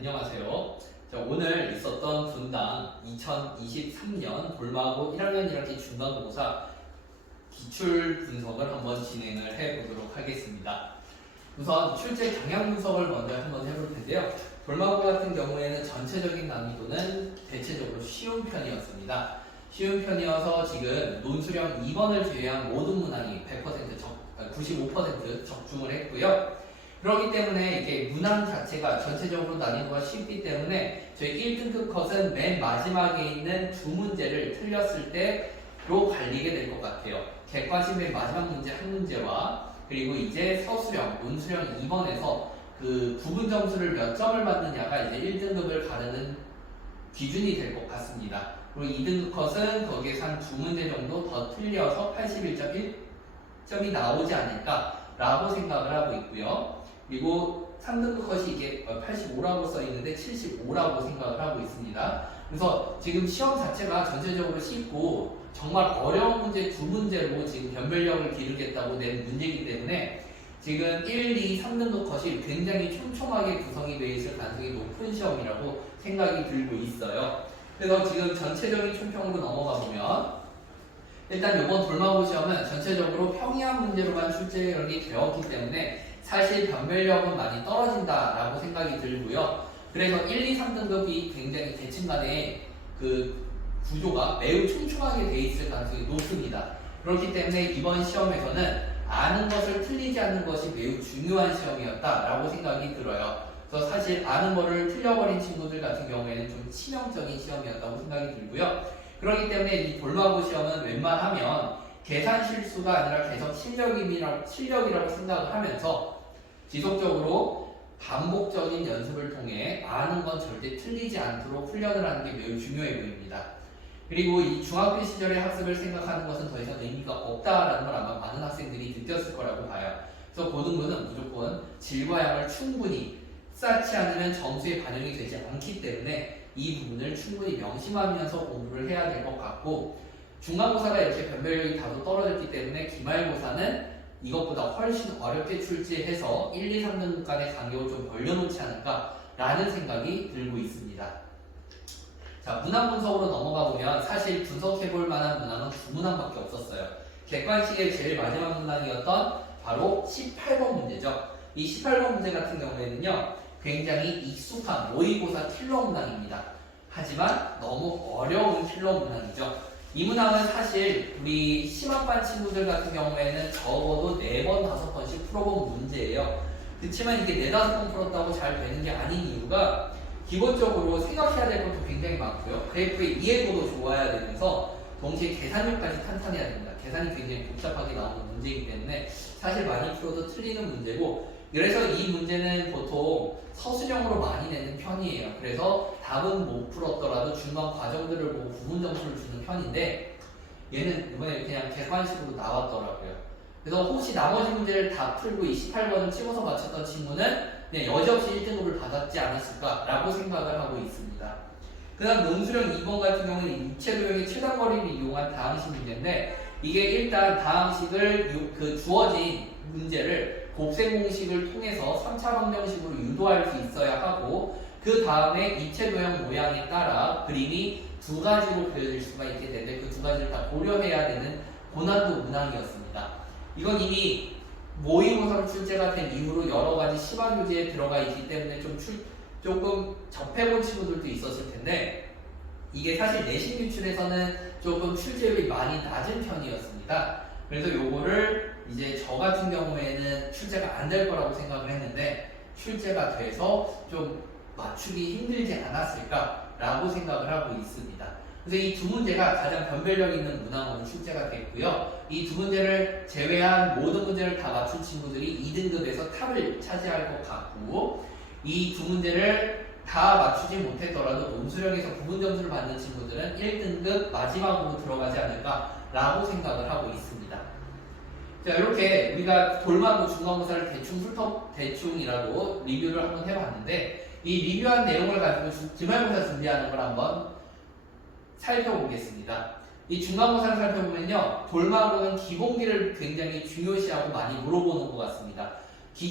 안녕하세요. 자, 오늘 있었던 분당 2023년 돌마고 1학년 1학기 중간고사 기출 분석을 한번 진행을 해보도록 하겠습니다. 우선 출제 경향 분석을 먼저 한번 해볼 텐데요. 돌마고 같은 경우에는 전체적인 난이도는 대체적으로 쉬운 편이었습니다. 쉬운 편이어서 지금 논술형 2번을 제외한 모든 문항이 95% 적중을 했고요. 그렇기 때문에 이게 문항 자체가 전체적으로 난이도가 쉽기 때문에 저희 1등급 컷은 맨 마지막에 있는 두 문제를 틀렸을 때로 갈리게 될 것 같아요. 객관식 맨 마지막 문제 한 문제와 그리고 이제 서술형, 논술형 2번에서 그 부분 점수를 몇 점을 받느냐가 이제 1등급을 가르는 기준이 될 것 같습니다. 그리고 2등급 컷은 거기에서 한 두 문제 정도 더 틀려서 81.1점이 나오지 않을까라고 생각을 하고 있고요. 그리고 3등급 컷이 이게 85라고 써 있는데 75라고 생각을 하고 있습니다. 그래서 지금 시험 자체가 전체적으로 쉽고 정말 어려운 문제 두 문제로 지금 변별력을 기르겠다고 낸 문제이기 때문에 지금 1, 2, 3등급 컷이 굉장히 촘촘하게 구성이 되어 있을 가능성이 높은 시험이라고 생각이 들고 있어요. 그래서 지금 전체적인 총평으로 넘어가 보면 일단 이번 돌마고 시험은 전체적으로 평이한 문제로만 출제가 되었기 때문에 사실 변별력은 많이 떨어진다라고 생각이 들고요. 그래서 1, 2, 3등급이 굉장히 계층 간의 그 구조가 매우 촘촘하게 돼 있을 가능성이 높습니다. 그렇기 때문에 이번 시험에서는 아는 것을 틀리지 않는 것이 매우 중요한 시험이었다라고 생각이 들어요. 그래서 사실 아는 거를 틀려버린 친구들 같은 경우에는 좀 치명적인 시험이었다고 생각이 들고요. 그렇기 때문에 이 돌마고 시험은 웬만하면 계산 실수가 아니라 계속 실력이라고 생각을 하면서 지속적으로 반복적인 연습을 통해 아는 건 절대 틀리지 않도록 훈련을 하는 게 매우 중요해 보입니다. 그리고 이 중학교 시절의 학습을 생각하는 것은 더 이상 의미가 없다라는 걸 아마 많은 학생들이 느꼈을 거라고 봐요. 그래서 고등부는 무조건 질과 양을 충분히 쌓지 않으면 점수에 반영이 되지 않기 때문에 이 부분을 충분히 명심하면서 공부를 해야 될 것 같고, 중간고사가 이렇게 변별력이 다소 떨어졌기 때문에 기말고사는 이것보다 훨씬 어렵게 출제해서 1, 2, 3등급 간의 간격을 좀 벌려놓지 않을까라는 생각이 들고 있습니다. 자, 문항 분석으로 넘어가 보면 사실 분석해볼 만한 문항은 두 문항밖에 없었어요. 객관식의 제일 마지막 문항이었던 바로 18번 문제죠. 이 18번 문제 같은 경우에는요, 굉장히 익숙한 모의고사 킬러 문항입니다. 하지만 너무 어려운 킬러 문항이죠. 이 문항은 사실 우리 심화반 친구들 같은 경우에는 적어도 4번, 5번씩 풀어본 문제예요. 그렇지만 이게 4, 5번 풀었다고 잘 되는 게 아닌 이유가 기본적으로 생각해야 될 것도 굉장히 많고요. 그래프의 이해도도 좋아야 되면서 동시에 계산력까지 탄탄해야 됩니다. 계산이 굉장히 복잡하게 나오는 문제이기 때문에 사실 많이 풀어도 틀리는 문제고, 그래서 이 문제는 보통 서술형으로 많이 내는 편이에요. 그래서 답은 못 풀었더라도 중간 과정들을 보고 부분 점수를 주는 편인데 얘는 이번에 그냥 객관식으로 나왔더라고요. 그래서 혹시 나머지 문제를 다 풀고 이 18번을 찍어서 맞췄던 친구는 그냥 여지없이 1등급을 받았지 않았을까라고 생각을 하고 있습니다. 그 다음 논술형 2번 같은 경우는 입체도형의 최단거리를 이용한 다항식 문제인데, 이게 일단 다항식을 주어진 문제를 곱셈 공식을 통해서 3차 방정식으로 유도할 수 있어야 하고, 그 다음에 입체도형 모양에 따라 그림이 두 가지로 그려질 수가 있게 되는데 그 두 가지를 다 고려해야 되는 고난도 문항이었습니다. 이건 이미 모의고사로 출제가 된 이후로 여러 가지 시방 교재에 들어가 있기 때문에 조금 접해본 친구들도 있었을 텐데, 이게 사실 내신 유출에서는 조금 출제율이 많이 낮은 편이었습니다. 그래서 요거를 이제 저 같은 경우에는 출제가 안 될 거라고 생각을 했는데 출제가 돼서 좀 맞추기 힘들지 않았을까라고 생각을 하고 있습니다. 그래서 이 두 문제가 가장 변별력 있는 문항으로 출제가 됐고요. 이 두 문제를 제외한 모든 문제를 다 맞춘 친구들이 2등급에서 탑을 차지할 것 같고, 이 두 문제를 다 맞추지 못했더라도 논술형에서 부분 점수를 받는 친구들은 1등급 마지막으로 들어가지 않을까라고 생각을 하고 있습니다. 자, 이렇게 우리가 돌마고 중간고사를 대충이라도 리뷰를 한번 해봤는데, 이 리뷰한 내용을 가지고 기말고사 준비하는 걸 한번 살펴보겠습니다. 이 중간고사를 살펴보면요, 돌마고는 기본기를 굉장히 중요시하고 많이 물어보는 것 같습니다.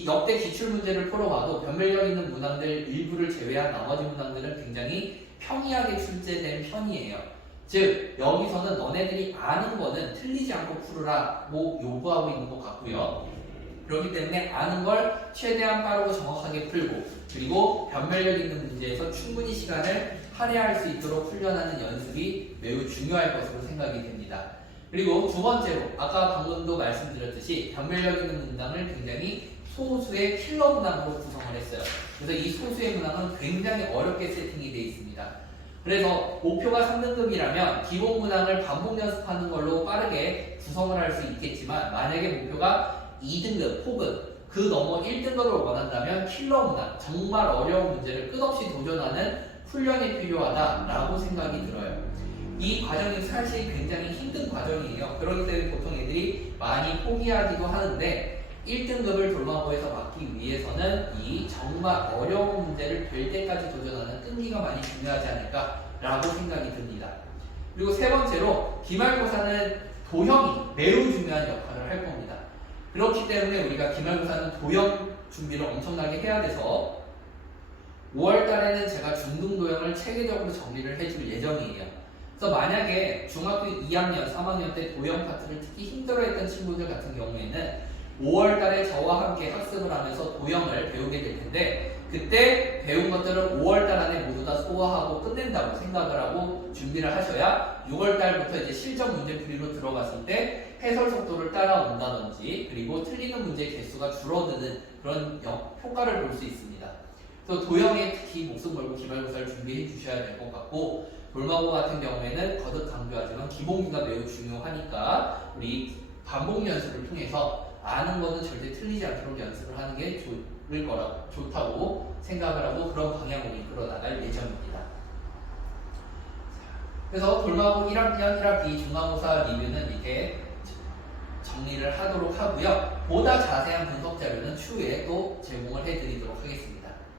역대 기출 문제를 풀어봐도 변별력 있는 문항들 일부를 제외한 나머지 문항들은 굉장히 평이하게 출제된 편이에요. 즉 여기서는 너네들이 아는 거는 틀리지 않고 풀으라 뭐 요구하고 있는 것 같고요. 그렇기 때문에 아는 걸 최대한 빠르고 정확하게 풀고 그리고 변별력 있는 문제에서 충분히 시간을 할애할 수 있도록 훈련하는 연습이 매우 중요할 것으로 생각이 됩니다. 그리고 두 번째로 아까 방금도 말씀드렸듯이 변별력 있는 문항을 굉장히 소수의 킬러 문항으로 구성을 했어요. 그래서 이 소수의 문항은 굉장히 어렵게 세팅이 되어 있습니다. 그래서 목표가 3등급이라면 기본 문항을 반복 연습하는 걸로 빠르게 구성을 할 수 있겠지만 만약에 목표가 2등급 혹은 그 넘어 1등급을 원한다면 킬러 문항, 정말 어려운 문제를 끝없이 도전하는 훈련이 필요하다라고 생각이 들어요. 이 과정이 사실 굉장히 힘든 과정이에요. 그렇기 때문에 보통 애들이 많이 포기하기도 하는데 1등급을 돌마고에서 받기 위해서는 이 정말 어려운 문제를 될 때까지 도전하는 끈기가 많이 중요하지 않을까라고 생각이 듭니다. 그리고 세 번째로 기말고사는 도형이 매우 중요한 역할을 할 겁니다. 그렇기 때문에 우리가 기말고사는 도형 준비를 엄청나게 해야 돼서 5월 달에는 제가 중등도형을 체계적으로 정리를 해줄 예정이에요. 그래서 만약에 중학교 2학년, 3학년 때 도형 파트를 특히 힘들어했던 친구들 같은 경우에는 5월 달에 저와 함께 학습을 하면서 도형을 배우게 될 텐데 그때 배운 것들을 5월 달 안에 모두 다 소화하고 끝낸다고 생각을 하고 준비를 하셔야 6월 달부터 이제 실전 문제풀이로 들어갔을 때 해설 속도를 따라온다든지 그리고 틀리는 문제 개수가 줄어드는 그런 효과를 볼 수 있습니다. 그래서 도형에 특히 목숨 걸고 기말고사를 준비해 주셔야 될 것 같고 돌마고 같은 경우에는 거듭 강조하지만 기본기가 매우 중요하니까 우리 반복 연습을 통해서 아는 거는 절대 틀리지 않도록 연습을 하는 게 좋다고 생각을 하고 그런 방향으로 이끌어 나갈 예정입니다. 그래서 돌마고 1학년 1학기 중간고사 리뷰는 이렇게 정리를 하도록 하고요. 보다 자세한 분석 자료는 추후에 또 제공을 해드리도록 하겠습니다.